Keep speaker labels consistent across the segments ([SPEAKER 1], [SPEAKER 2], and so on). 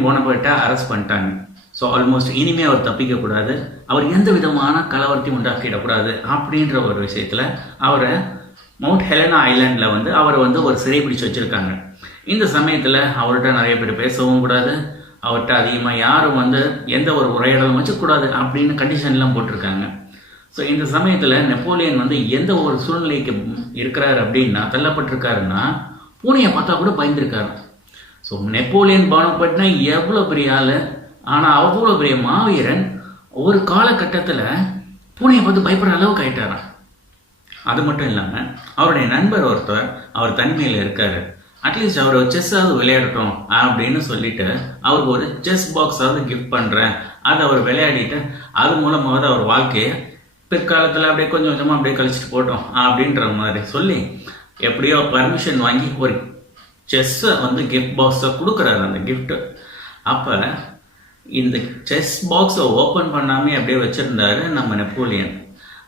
[SPEAKER 1] போனபட்டா arrest பண்ணிட்டாங்க. So almost இனிமே அவர் தப்பிக்கக்கூடாது அவர் எந்த விதமான கலவரத்தையும் உண்டாக்கிடக்கூடாது அப்படின்ற ஒரு விஷயத்தில் அவரை மவுண்ட் ஹெலனா ஐலாண்டில் வந்து அவரை வந்து ஒரு சிறை பிடிச்சு வச்சுருக்காங்க. இந்த சமயத்தில் அவர்கிட்ட நிறைய பேர் பேசவும் கூடாது. அவர்கிட்ட அதிகமாக யாரும் வந்து எந்த ஒரு உரையாடலும் வச்சுக்கூடாது அப்படின்னு கண்டிஷன்லாம் போட்டிருக்காங்க. ஸோ இந்த சமயத்தில் நெப்போலியன் வந்து எந்த ஒரு சூழ்நிலைக்கு இருக்கிறார் அப்படின்னா தள்ளப்பட்டிருக்காருன்னா பூனையை பார்த்தா கூட பயந்துருக்காரு ஸோ நெப்போலியன் பானப்பட்னா எவ்வளோ பெரிய ஆள்? ஆனால் அவ்வளோ பெரிய மாவீரன் ஒரு காலகட்டத்தில் பூனையை பார்த்து பயப்படுற அளவுக்கு ஆயிட்டாரான் அது மட்டும் இல்லாமல் அவருடைய நண்பர் ஒருத்தர் அவர் தனிமையில் இருக்காரு. அட்லீஸ்ட் அவர் செஸ்ஸாவது விளையாடட்டும் அப்படின்னு சொல்லிட்டு அவருக்கு ஒரு செஸ் பாக்ஸாவது கிஃப்ட் பண்ணுறேன் அதை அவர் விளையாடிட்டு அது மூலமாவது அவர் வாழ்க்கையை பிற்காலத்தில் அப்படியே கொஞ்சம் கொஞ்சமாக அப்படியே கழிச்சிட்டு போட்டோம் அப்படின்ற மாதிரி சொல்லி எப்படியோ பர்மிஷன் வாங்கி ஒரு செஸ்ஸை வந்து கிஃப்ட் பாக்ஸை கொடுக்குறாரு அந்த கிஃப்ட்டு அப்போ இந்த செஸ் பாக்ஸை ஓப்பன் பண்ணாமே அப்படியே வச்சுருந்தாரு நம்ம நெப்போலியன்.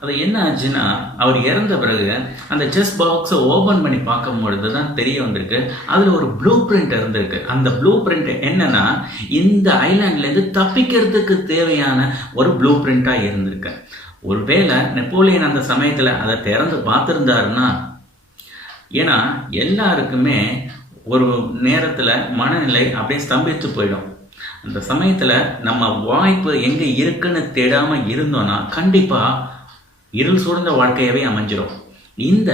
[SPEAKER 1] அது என்ன ஆச்சுன்னா அவர் இறந்த பிறகு அந்த செஸ் பாக்ஸை ஓப்பன் பண்ணி பார்க்கும் பொழுது தான் தெரிய வந்திருக்கு. அதில் ஒரு ப்ளூ பிரிண்ட் இருந்திருக்கு. அந்த ப்ளூ பிரிண்ட் என்னன்னா இந்த ஐலாண்ட்லேருந்து தப்பிக்கிறதுக்கு தேவையான ஒரு ப்ளூ பிரிண்ட்டாக இருந்திருக்கு. ஒருவேளை நெப்போலியன் அந்த சமயத்தில் அதை திறந்து பார்த்துருந்தாருன்னா ஏன்னா எல்லாருக்குமே ஒரு நேரத்தில் மனநிலை அப்படியே ஸ்தம்பித்து போயிடும். அந்த சமயத்தில் நம்ம வாய்ப்பு எங்கே இருக்குன்னு தேடாமல் இருந்தோன்னா கண்டிப்பாக இருள் சூழ்ந்த வாழ்க்கையவே அமைஞ்சிடும் இந்த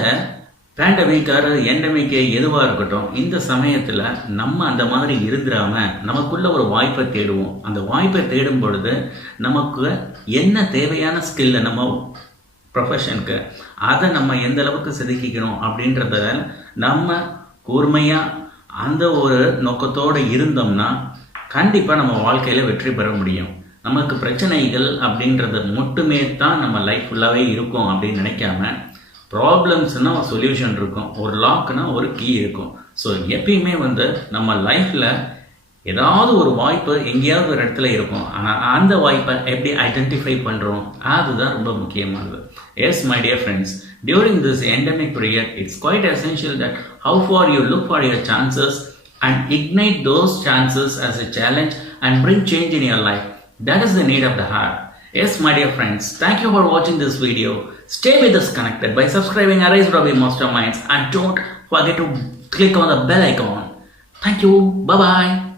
[SPEAKER 1] பேண்டமிக்கார எண்டமிக்கு எதுவாக இருக்கட்டும் இந்த சமயத்தில் நம்ம அந்த மாதிரி இருந்துடாம நமக்குள்ள ஒரு வாய்ப்பை தேடுவோம். அந்த வாய்ப்பை தேடும் பொழுது நமக்கு என்ன தேவையான ஸ்கில்லை நம்ம ப்ரொஃபஷனுக்கு அதை நம்ம எந்த அளவுக்கு செதுக்கிக்கணும் அப்படின்றத நம்ம கூர்மையாக அந்த ஒரு நோக்கத்தோடு இருந்தோம்னா கண்டிப்பாக நம்ம வாழ்க்கையில் வெற்றி பெற முடியும். நமக்கு பிரச்சனைகள் அப்படின்றது மட்டுமே தான் நம்ம லைஃப் ஃபுல்லாகவே இருக்கும் அப்படின்னு நினைக்காம ப்ராப்ளம்ஸ்னால் ஒரு சொல்யூஷன் இருக்கும். ஒரு லாக்னா ஒரு கீ இருக்கும். ஸோ எப்பயுமே வந்து நம்ம லைஃப்பில் ஏதாவது ஒரு வாய்ப்பு எங்கேயாவது ஒரு இடத்துல இருக்கும் ஆனால் அந்த வாய்ப்பை எப்படி ஐடென்டிஃபை பண்ணுறோம் அதுதான் ரொம்ப முக்கியமானது yes my dear friends during this endemic period it's quite essential that how for you look for your chances and ignite those chances as a challenge and bring change in your life that is the need of the heart yes my dear friends thank you for வாட்சிங் this video Stay with us connected by subscribing Arise Ravi Masterminds and don't forget to click on the bell icon. Thank you. Bye bye.